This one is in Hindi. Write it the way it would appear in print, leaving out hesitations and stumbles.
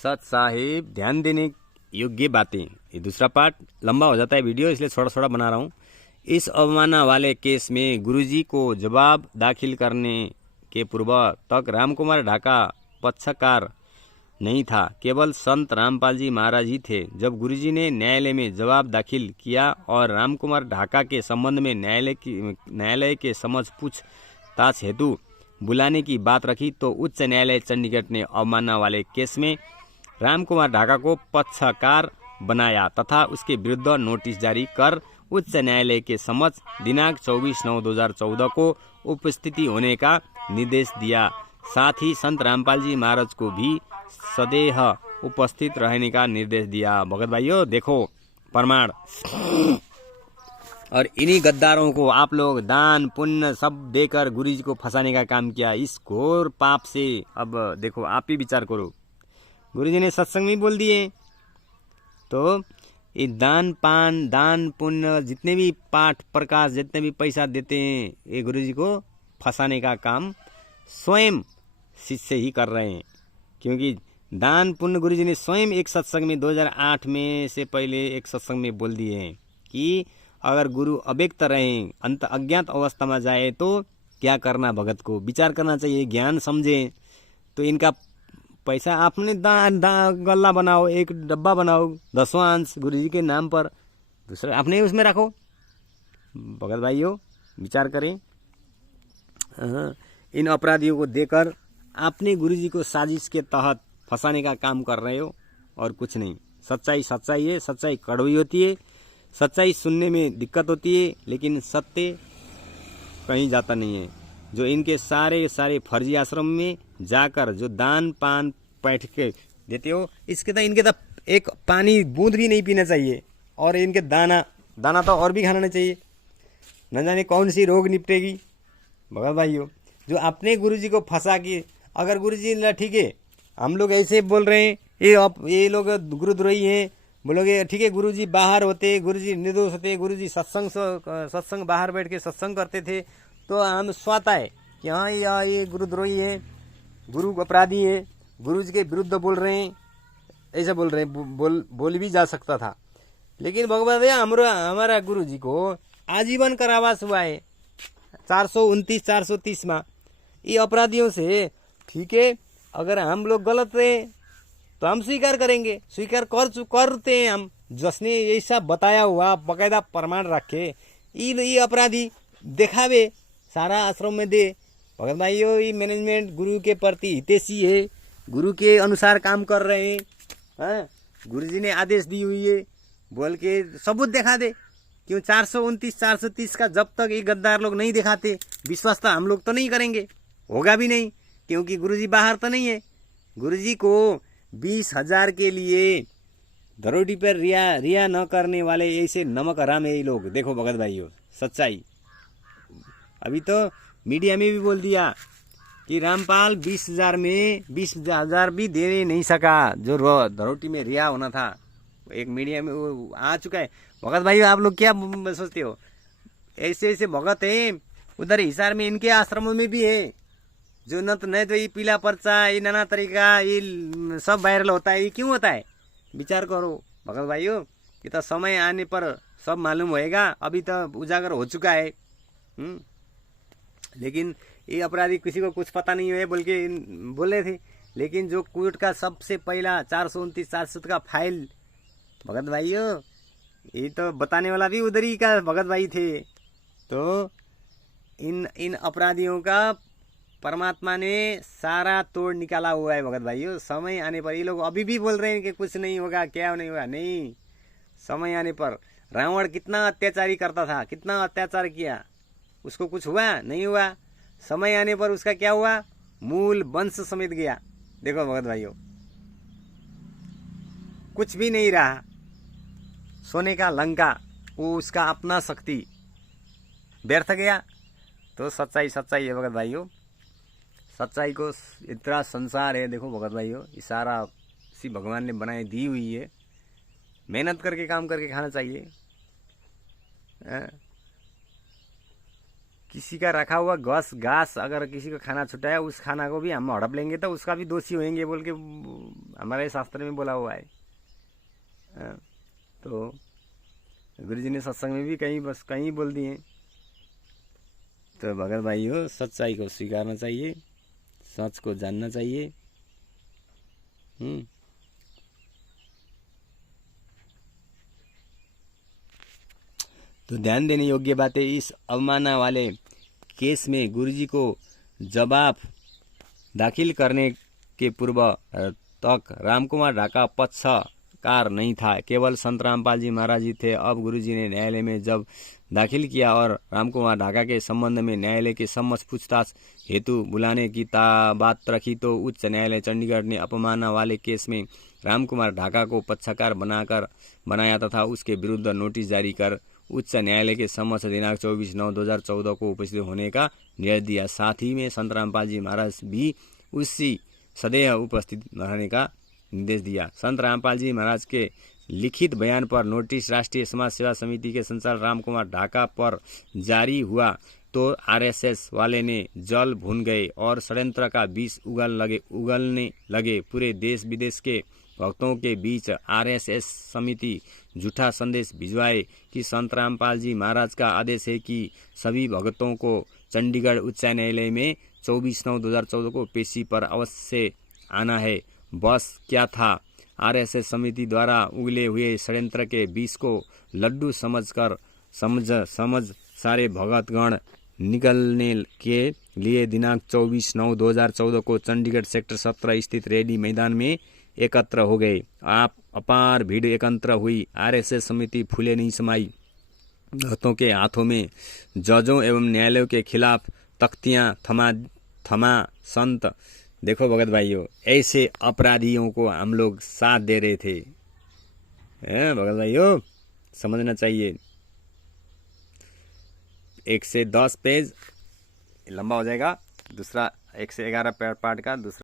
सच साहिब, ध्यान देने योग्य बातें। ये दूसरा पार्ट लंबा हो जाता है वीडियो, इसलिए थोड़ा थोड़ा बना रहा हूँ। इस अवमानना वाले केस में गुरुजी को जवाब दाखिल करने के पूर्व तक रामकुमार ढाका पक्षकार नहीं था, केवल संत रामपाल जी महाराज ही थे। जब गुरुजी ने न्यायालय में जवाब दाखिल किया और रामकुमार ढाका के संबंध में न्यायालय के समक्ष पूछताछ हेतु बुलाने की बात रखी, तो उच्च न्यायालय चंडीगढ़ ने अवमानना वाले केस में रामकुमार ढाका को पक्षकार बनाया तथा उसके विरुद्ध नोटिस जारी कर उच्च न्यायालय के समक्ष दिनांक 24/9/2014 को उपस्थिति होने का निर्देश दिया। साथ ही संत रामपाल जी महाराज को भी सदैह उपस्थित रहने का निर्देश दिया। भगत भाइयों, देखो प्रमाण। और इन्हीं गद्दारों को आप लोग दान पुण्य सब देकर गुरुजी को फंसाने का काम किया। इस घोर पाप से अब देखो आप ही विचार करो। गुरुजी ने सत्संग में बोल दिए, तो ये दान पान दान पुण्य जितने भी पाठ प्रकाश जितने भी पैसा देते हैं, ये गुरुजी को फंसाने का काम स्वयं शिष्य ही कर रहे हैं। क्योंकि दान पुण्य गुरुजी ने स्वयं एक सत्संग में 2008 में से पहले एक सत्संग में बोल दिए हैं कि अगर गुरु अव्यक्त रहे, अंत अज्ञात अवस्था में जाए तो क्या करना। भगत को विचार करना चाहिए, ज्ञान समझे। तो इनका पैसा आपने गल्ला बनाओ, एक डब्बा बनाओ 10वां अंश गुरुजी के नाम पर, दूसरा आपने उसमें रखो। भगत भाइयों विचार करें। इन अपराधियों को देकर आपने गुरुजी को साजिश के तहत फंसाने का काम कर रहे हो और कुछ नहीं। सच्चाई सच्चाई है, सच्चाई कड़वी होती है, सच्चाई सुनने में दिक्कत होती है, लेकिन सत्य कहीं जाता नहीं है। जो इनके सारे फर्जी आश्रम में जाकर जो दान पान बैठ के देते हो, इसके तो इनके तो एक पानी बूंद भी नहीं पीना चाहिए। और इनके दाना तो और भी खाना नहीं चाहिए, न जाने कौन सी रोग निपटेगी। भगत भाइयों, जो अपने गुरुजी को फंसा के, अगर गुरुजी ठीक है हम लोग ऐसे बोल रहे हैं, ये लोग गुरुद्रोही हैं, बोलोगे ठीक है गुरुजी बाहर होते, गुरुजी निर्दोष होते, गुरुजी सत्संग बाहर बैठ के सत्संग करते थे, तो हम स्वाता है कि हाँ ये गुरुद्रोही है, गुरु अपराधी है, गुरुजी के विरुद्ध बोल रहे हैं, ऐसा बोल रहे हैं। बोल भी जा सकता था। लेकिन भगवान हमारा गुरुजी को आजीवन कारावास हुआ है 429-430 में। ये अपराधियों से ठीक है, अगर हम लोग गलत रहे तो हम स्वीकार करेंगे, स्वीकार करते हैं हम। जिसने ऐसा बताया हुआ बकायदा प्रमाण रखे, ये अपराधी दिखावे, सारा आश्रम में दे। भगत भाइयों, ये मैनेजमेंट गुरु के प्रति हितैषी है, गुरु के अनुसार काम कर रहे हैं। गुरुजी ने आदेश दी हुई है बोल के सबूत दिखा दे। क्यों 429-430 का जब तक ये गद्दार लोग नहीं दिखाते, विश्वास तो हम लोग तो नहीं करेंगे, होगा भी नहीं। क्योंकि गुरुजी बाहर तो नहीं है। गुरुजी को 20,000 के लिए धरोटी पर रिया न करने वाले ऐसे नमक हराम है ये लोग। देखो भगत भाइयों, सच्चाई अभी तो मीडिया में भी बोल दिया कि रामपाल 20,000 में 20,000 भी दे नहीं सका, जो धरोटी में रिया होना था। एक मीडिया में वो आ चुका है। भगत भाइयों, आप लोग क्या सोचते हो? ऐसे ऐसे भगत हैं उधर हिसार में, इनके आश्रमों में भी है, जो न तो ये पीला पर्चा, ये नाना तरीका, ये सब वायरल होता है। ये क्यों होता है? विचार करो भगत भाइयों। ये तो समय आने पर सब मालूम होएगा, अभी तो उजागर हो चुका है। लेकिन ये अपराधी किसी को कुछ पता नहीं है बोल के बोले थे। लेकिन जो कोर्ट का सबसे पहला 429-430 का फाइल, भगत भाइयों ये तो बताने वाला भी उधर ही का भगत भाई थे। तो इन अपराधियों का परमात्मा ने सारा तोड़ निकाला हुआ है भगत भाइयों। समय आने पर ये लोग अभी भी बोल रहे हैं कि कुछ नहीं होगा, क्या नहीं होगा। नहीं, समय आने पर रावण कितना अत्याचारी करता था, कितना अत्याचार किया, उसको कुछ हुआ नहीं हुआ। समय आने पर उसका क्या हुआ, मूल वंश समेत गया। देखो भगत भाइयों, कुछ भी नहीं रहा। सोने का लंका, वो उसका अपना शक्ति व्यर्थ गया। तो सच्चाई है भगत भाइयों। सच्चाई को इतना संसार है। देखो भगत भाइयों, ये सारा इसी भगवान ने बनाई दी हुई है। मेहनत करके काम करके खाना चाहिए। किसी का रखा हुआ घास अगर किसी को खाना छुटाया, उस खाना को भी हम हड़प लेंगे तो उसका भी दोषी होंगे बोल के हमारे शास्त्र में बोला हुआ है। तो गुरु जी ने सत्संग में भी कहीं बोल दिए। तो भगत भाई हो, सच्चाई को स्वीकारना चाहिए, सच को जानना चाहिए। तो ध्यान देने योग्य बात है, इस अवमानना वाले केस में गुरुजी को जवाब दाखिल करने के पूर्व तक रामकुमार ढाका पक्षकार नहीं था, केवल संत रामपाल जी महाराज जी थे। अब गुरुजी ने न्यायालय में जब दाखिल किया और रामकुमार ढाका के संबंध में न्यायालय के समक्ष पूछताछ हेतु बुलाने की बात रखी, तो उच्च न्यायालय चंडीगढ़ ने अपमानना वाले केस में रामकुमार ढाका को पक्षकार बनाया तथा उसके विरुद्ध नोटिस जारी कर उच्च न्यायालय के समक्ष दिनांक 24/9/2014 को उपस्थित होने का निर्देश दिया। साथ ही में संत रामपाल जी महाराज भी उसी सदैव उपस्थित रहने का निर्देश दिया। संत रामपाल जी महाराज के लिखित बयान पर नोटिस राष्ट्रीय समाज सेवा समिति के संचालक रामकुमार ढाका पर जारी हुआ तो आरएसएस वाले ने जल भून गए और षड्यंत्र का बीज उगलने लगे। पूरे देश विदेश के भक्तों के बीच आरएसएस समिति झूठा संदेश भिजवाए कि संत रामपाल जी महाराज का आदेश है कि सभी भक्तों को चंडीगढ़ उच्च न्यायालय में 24/9/2014 को पेशी पर अवश्य आना है। बस क्या था, आरएसएस समिति द्वारा उगले हुए षड्यंत्र के बीज को लड्डू समझ सारे भगतगण निकलने के लिए दिनांक 24/9/2014 को चंडीगढ़ सेक्टर 17 स्थित रेडी मैदान में एकत्र हो गए। अपार भीड़ एकत्र हुई। आरएसएस समिति फूले नहीं समाई। भक्तों के हाथों में जजों एवं न्यायालयों के खिलाफ तख्तियां थमा संत। देखो भगत भाइयों, ऐसे अपराधियों को हम लोग साथ दे रहे थे। भगत भाइयों समझना चाहिए। 1 से 10 पेज लंबा हो जाएगा, दूसरा 1 से 11 पार्ट का दूसरा